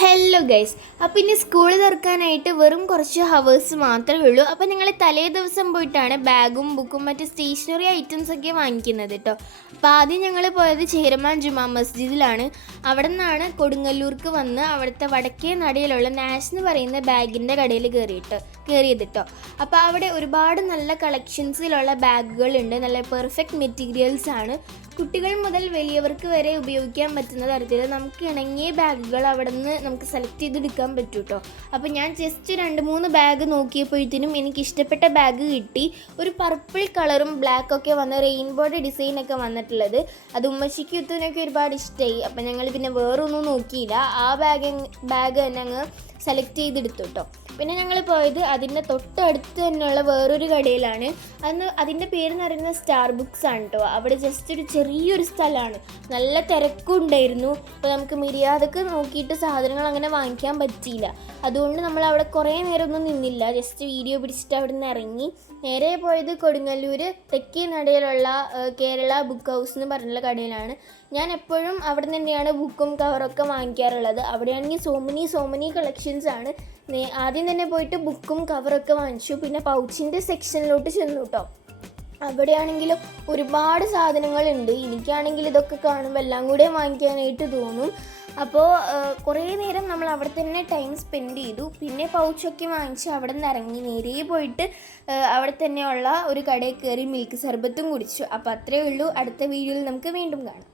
Hello guys, അപ്പോൾ ഇനി school തുറക്കാനായിട്ട് വെറും കുറച്ച് ഹവേഴ്സ് മാത്രമേ ഉള്ളൂ. അപ്പോൾ ഞങ്ങൾ തലേ ദിവസം പോയിട്ടാണ് ബാഗും ബുക്കും മറ്റ് സ്റ്റേഷനറി ഐറ്റംസൊക്കെ വാങ്ങിക്കുന്നത് കേട്ടോ. അപ്പോൾ ആദ്യം ഞങ്ങൾ പോയത് ചേരമാൻ ജുമാ മസ്ജിദിലാണ്. അവിടെ നിന്നാണ് കൊടുങ്ങല്ലൂർക്ക് വന്ന് അവിടുത്തെ വടക്കേ നടയിലുള്ള നാഷ് എന്ന് പറയുന്ന ബാഗിൻ്റെ കടയിൽ കയറിയത് കേട്ടോ. അപ്പോൾ അവിടെ ഒരുപാട് നല്ല കളക്ഷൻസിലുള്ള ബാഗുകളുണ്ട്. നല്ല പെർഫെക്റ്റ് മെറ്റീരിയൽസ് ആണ്. കുട്ടികൾ മുതൽ വലിയവർക്ക് വരെ ഉപയോഗിക്കാൻ പറ്റുന്ന തരത്തിൽ നമുക്ക് ഇണങ്ങിയ ബാഗുകൾ അവിടെ നിന്ന് നമുക്ക് സെലക്ട് ചെയ്തെടുക്കാൻ പറ്റും കേട്ടോ. അപ്പോൾ ഞാൻ ജസ്റ്റ് 2-3 ബാഗ് നോക്കിയപ്പോഴത്തേനും എനിക്ക് ഇഷ്ടപ്പെട്ട ബാഗ് കിട്ടി. ഒരു പർപ്പിൾ കളറും ബ്ലാക്കൊക്കെ വന്ന റെയിൻബോയുടെ ഡിസൈനൊക്കെ വന്നിട്ടുള്ളത്. അത് ഉമ്മച്ചിക്ക് യുദ്ധനൊക്കെ ഒരുപാട് ഇഷ്ടമായി. അപ്പോൾ ഞങ്ങൾ പിന്നെ വേറൊന്നും നോക്കിയില്ല, ആ ബാഗ് തന്നെ അങ്ങ് സെലക്ട് ചെയ്തെടുത്തു കേട്ടോ. പിന്നെ ഞങ്ങൾ പോയത് അതിൻ്റെ തൊട്ടടുത്ത് തന്നെയുള്ള വേറൊരു കടയിലാണ്. അതിൻ്റെ പേരെന്ന് പറയുന്നത് സ്റ്റാർ ബുക്സ് ആണ് കേട്ടോ. അവിടെ ജസ്റ്റ് ഒരു ചെറിയൊരു സ്ഥലമാണ്, നല്ല തിരക്കും ഉണ്ടായിരുന്നു. അപ്പോൾ നമുക്ക് മര്യാദക്ക് നോക്കിയിട്ട് സാധനങ്ങൾ അങ്ങനെ വാങ്ങിക്കാൻ പറ്റിയില്ല. അതുകൊണ്ട് നമ്മൾ അവിടെ കുറേ നേരമൊന്നും നിന്നില്ല, ജസ്റ്റ് വീഡിയോ പിടിച്ചിട്ട് അവിടെ നിന്ന് ഇറങ്ങി നേരെ പോയത് കൊടുങ്ങല്ലൂർ തെക്കേ നടയിലുള്ള കേരള ബുക്ക് ഹൗസ് എന്ന് പറഞ്ഞുള്ള കടയിലാണ്. ഞാൻ എപ്പോഴും അവിടെ തന്നെയാണ് ബുക്കും കവറൊക്കെ വാങ്ങിക്കാറുള്ളത്. അവിടെയാണെങ്കിൽ സോ മെനി കളക്ഷൻസ് ആണ്. ആദ്യം തന്നെ പോയിട്ട് ബുക്കും കവറൊക്കെ വാങ്ങിച്ചു. പിന്നെ പൗച്ചിൻ്റെ സെക്ഷനിലോട്ട് ചെന്നു കേട്ടോ. അവിടെയാണെങ്കിലും ഒരുപാട് സാധനങ്ങളുണ്ട്. എനിക്കാണെങ്കിൽ ഇതൊക്കെ കാണുമ്പോൾ എല്ലാം കൂടെ വാങ്ങിക്കാനായിട്ട് തോന്നും. അപ്പോൾ കുറേ നേരം നമ്മൾ അവിടെ തന്നെ ടൈം സ്പെൻഡ് ചെയ്തു. പിന്നെ പൗച്ചൊക്കെ വാങ്ങിച്ച് അവിടെ നിന്ന് ഇറങ്ങി നേരെ പോയിട്ട് അവിടെ തന്നെയുള്ള ഒരു കടയിൽ കയറി മിൽക്ക് സർബത്തും കുടിച്ചു. അപ്പോൾ അത്രയേ ഉള്ളൂ. അടുത്ത വീഡിയോയിൽ നമുക്ക് വീണ്ടും കാണാം.